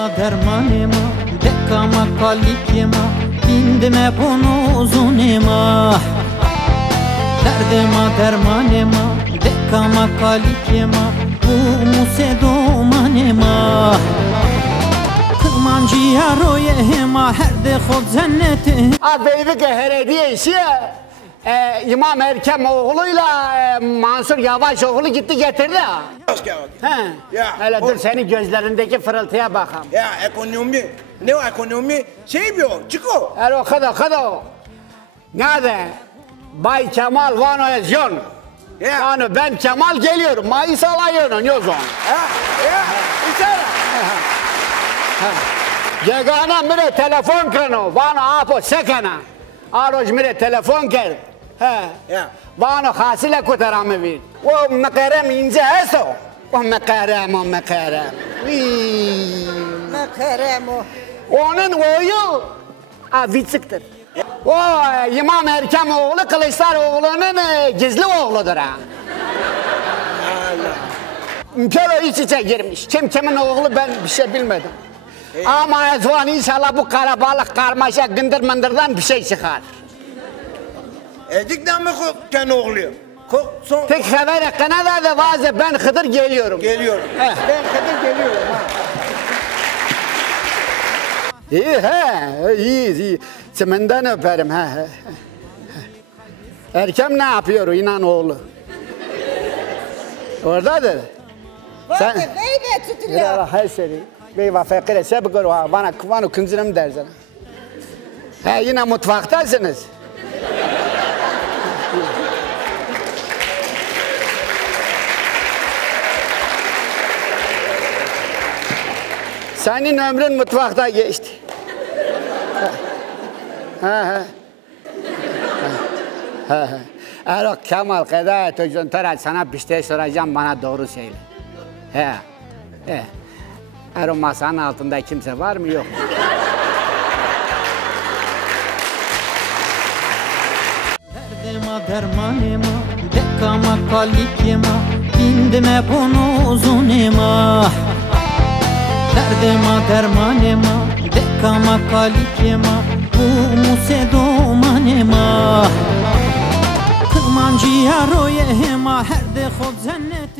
Derdema dermanema, dekama kalikema, bindime bonozunema. Derdema dermanema, dekama kalikema, bu musedomanema. Kılmancıya royehema, her de khod zennete. Beylik herediye işi İmam Erkem oğluyla Mansur Yavaşoğlu gitti getirdi ha. Hele dur senin gözlerindeki fırıltıya bakalım. Ya ekonomi, ne o ekonomi? Şey mi o? Çıko. O kadar. Nerede? Bay Kemal Vano yazıyor. Yani ben Kemal geliyorum. Mayıs alayının yazıyor. Yegana mire telefon kano. Vano apo sekana. Aroj mire telefon kar. Vano hasile kutarame vir. O mekarem ince eso. O mekarem. Mekarem o. Onun oyu vitsiktir. O İmam Erkem oğlu Kılıçdaroğlu'nun gizli oğludur ha. Ülke iç içe girmiş. Kimin oğlu ben bir şey bilmedim. Ama Ezvan inşallah bu karabalık karmaşa gındır mındırdan bir şey çıkar. Dik mi ken oğlu? Tek haber Kanada'da vazı ben Hıdır geliyorum. Geliyorum. Ben Hıdır geliyorum ha. İyi. Sımından öperim ha. Erkem ne yapıyor inan oğlu? Oradadır. Sen beybe tutuluyor. Her şey. Beyva fakire sebgör ha bana kıvanı kınzırım dersen. Yine mutfaktasınız. Senin ömrün mutfakta geçti. Erok Kemal kadar tocuntar sana bir şey soracağım bana doğru söyle. Erok masanın altında kimse var mı yok mu? Derdema dermanema, dekama kalikema, bindime bonozunema. Derdema dermanema, dekama kalikema, bu musedomanema. Kılmancıya royehema, her de khod zennete.